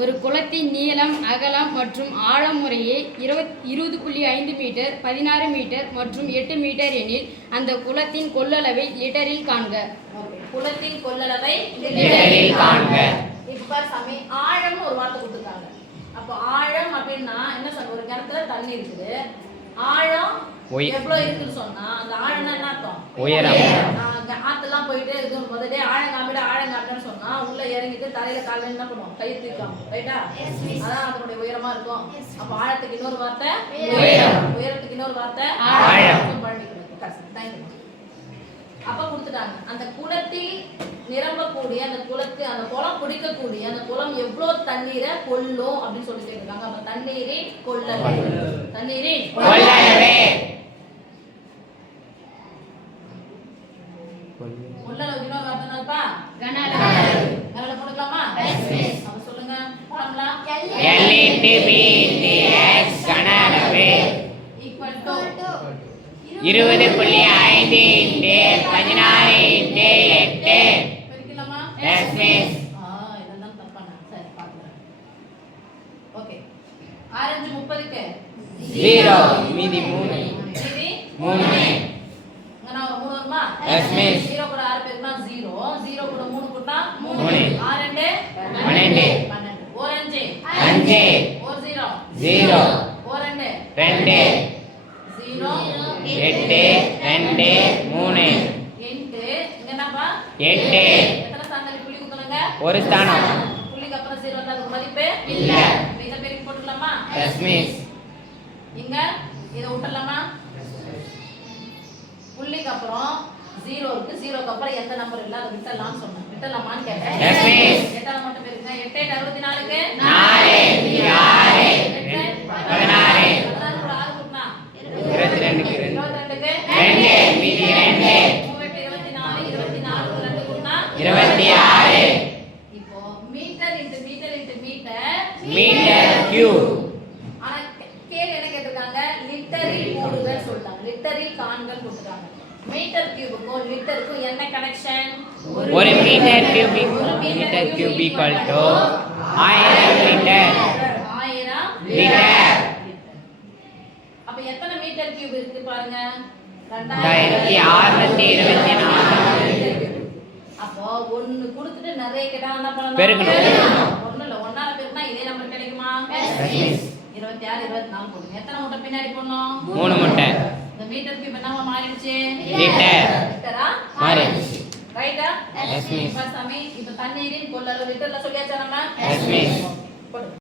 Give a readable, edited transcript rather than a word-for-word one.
ஒரு குளத்தின் நீளம், அகலம் மற்றும் ஆழம் முறையே 20.5 மீட்டர், 16 மீட்டர் மற்றும் 8 மீட்டர் எனில் அந்த குளத்தின் கொள்ளளவை லிட்டரில் காண்க. குளத்தின் கொள்ளளவை லிட்டரில் காண்க. இப்ப பாரு சாமி, ஆழம்னு ஒரு வார்த்தை கொடுத்துருக்காங்க. அப்போ ஆழம் அப்படின்னா என்ன சொல்ற, ஒரு கிணத்துல தண்ணி இருக்குது, ஆழம் எவ்வளவு இருக்குன்னு சொன்னா அந்த ஆழம்னா என்ன அர்த்தம்? உயரம். ஆத்தெல்லாம் போயிட்டு இது முதல்ல ஆழங்காமின்னு சொன்னா உள்ள இறங்கிட்டு தரையில காலையில என்ன பண்ணுவோம், கையை தூக்காம, ரைட்டா? அதான் அதனுடைய உயரமா இருக்கும். அப்ப ஆழத்துக்கு இன்னொரு வார்த்தை உயரம், உயரத்துக்கு இன்னொரு வார்த்தை ஆழம். அப்ப கொடுத்துட்டாங்க. அந்த குளத்தில் நிரம்பக்கூடிய அந்த குளம் குடிக்கக்கூடிய அந்த குளம் எவ்வளவு தண்ணீரை கொள்ளும் அப்படின்னு சொல்லி கேட்டிருக்காங்க. அப்ப தண்ணீரின் கொள்ளளவு, தண்ணீரின் கொள்ளளவு. கொள்ளளவு இன்னொரு வார்த்தை என்னப்பா? கனஅளவு. கனஅளவு போடலாமா? அப்ப சொல்லுங்க, formula L into B into X கனஅளவு equal to 20.5 into 16 into 8. பெருக்கலாமா? Yes miss. இதெல்லாம் தப்பான. சரி பாக்கலாம். ஓகே. ஆரஞ்சு 30க்கு 0 மீதி 3. மீதி 3. அங்க நான் 3 வருமா? Yes miss. 0 கூட 6 பெருக்கினா 0, 0 கூட 3 கூட்டினா 3. 6 2 12. 12. ஓரஞ்சு 5. 0 0. ஓரண்டு 2. 0 8 2 3. 8. இங்க என்னப்பா? 8. எத்தனை ஸ்தானத்துல புள்ளி குத்தணுங்க? ஒரு ஸ்தானம். புள்ளிக்கு அப்புறம் 0 வந்தா அதுக்கு மதிப்பு இல்ல. இத பெருக்கி போட்டுடலாமா? Yes miss. இங்க இத விட்டுறலாமா? புள்ளிக்கு அப்புறம் 0 இருக்கு, 0க்கு அப்புறம் எந்த நம்பர் இல்ல, அதை விட்டுறலாம்னு சொன்னேன். விட்டுறலாமான்னு கேட்டேன். Yes miss. 8ஆல மட்டும் பெருக்குங்க. 8 8 64க்கு 4 6 16. 16 கூட 6 கூட்டினா 22க்கு 2. 22க்கு 2 மீதி 2. 24 24 கூட 2 கூட்டினா 26. இப்போ metre into metre into metre metre cube. ஆனா கேள்வி என்ன கேட்டிருக்காங்க? லிட்டரில் போடுங்கன்னு சொல்றாங்க. லிட்டரில் காண்கள் கொடுத்துட்டாங்க. மீட்டர் கியூபுக்கும் லிட்டருக்கும் என்ன கனெக்ஷன்? ஒரு metre cube equal to 1000 litre. 1000 litre. அப்ப எத்தனை மீட்டர் கியூப் இருக்கு பாருங்க? 2624. அப்போ ஒன்னு கொடுத்துட்டு நிறைய கேட்டா என்ன பண்ணணும்? பெருக்கணும். ஒண்ணு இல்ல, ஒன்னால பெருக்கினா இதே நம்பர் கிடைக்குமா? 26 24 போடுங்க. எத்தனை முட்டை பின்னாடி போடணும்? 3 முட்டை. இந்த மீட்டர் கியூப் என்னவா மாறிடுச்சு? லிட்டர். லிட்டரா மாறிடுச்சு. ரைட்டா? Yes miss. இப்ப சாமி, இப்ப தண்ணீரின் கொள்ளளவு லிட்டர்ல சொல்லியாச்சா நம்ம? Yes miss.